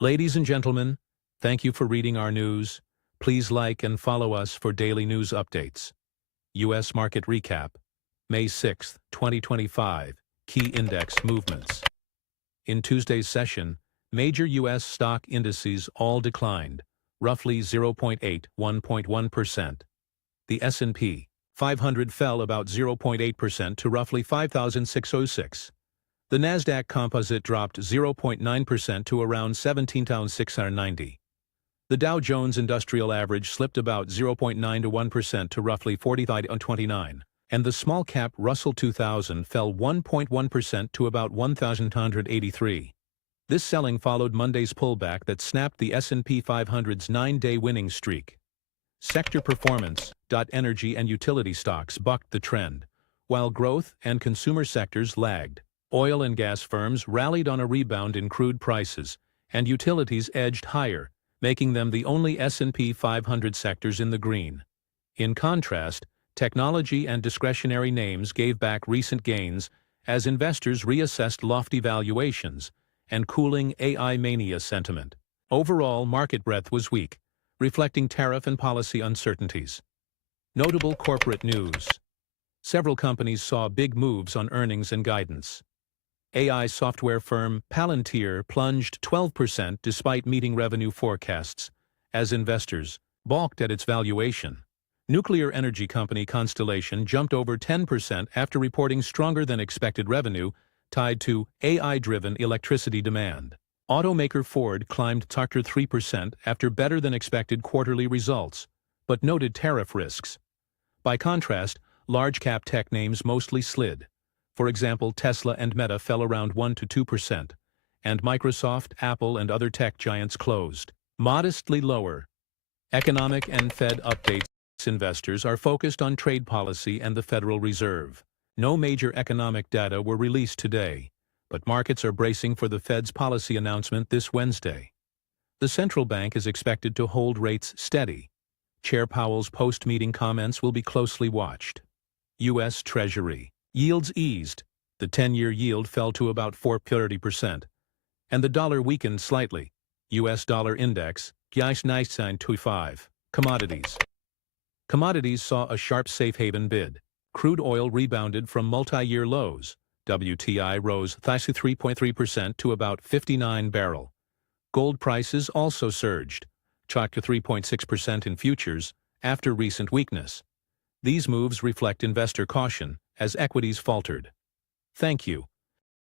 Ladies and gentlemen, thank you for reading our news. Please like and follow us for daily news updates. U.S. Market Recap, May 6, 2025, Key Index Movements. In Tuesday's session, major U.S. stock indices all declined, roughly 1.1%. The S&P 500 fell about 0.8% to roughly 5,606. The Nasdaq Composite dropped 0.9% to around 17,690. The Dow Jones Industrial Average slipped about 0.9 to 1% to roughly 40,029, and the small-cap Russell 2000 fell 1.1% to about 1,283. This selling followed Monday's pullback that snapped the S&P 500's 9-day winning streak. Sector performance, energy and utility stocks bucked the trend, while growth and consumer sectors lagged. Oil and gas firms rallied on a rebound in crude prices, and utilities edged higher, making them the only S&P 500 sectors in the green. In contrast, technology and discretionary names gave back recent gains as investors reassessed lofty valuations and cooling AI mania sentiment. Overall, market breadth was weak, reflecting tariff and policy uncertainties. Notable corporate news. Several companies saw big moves on earnings and guidance. AI software firm Palantir plunged 12% despite meeting revenue forecasts, as investors balked at its valuation. Nuclear energy company Constellation jumped over 10% after reporting stronger than expected revenue tied to AI-driven electricity demand. Automaker Ford climbed 3% after better than expected quarterly results, but noted tariff risks. By contrast, large-cap tech names mostly slid. For example, Tesla and Meta fell around 1 to 2%, and Microsoft, Apple, and other tech giants closed modestly lower. Economic and Fed updates. Investors are focused on trade policy and the Federal Reserve. No major economic data were released today, but markets are bracing for the Fed's policy announcement this Wednesday. The central bank is expected to hold rates steady. Chair Powell's post-meeting comments will be closely watched. U.S. Treasury yields eased. The 10-year yield fell to about 4.30%, and the dollar weakened slightly. U.S. dollar index, 9.25. Commodities. Commodities saw a sharp safe haven bid. Crude oil rebounded from multi-year lows. WTI rose 3.3% to about 59 barrel. Gold prices also surged, chalked to 3.6% in futures after recent weakness. These moves reflect investor caution as equities faltered. Thank you.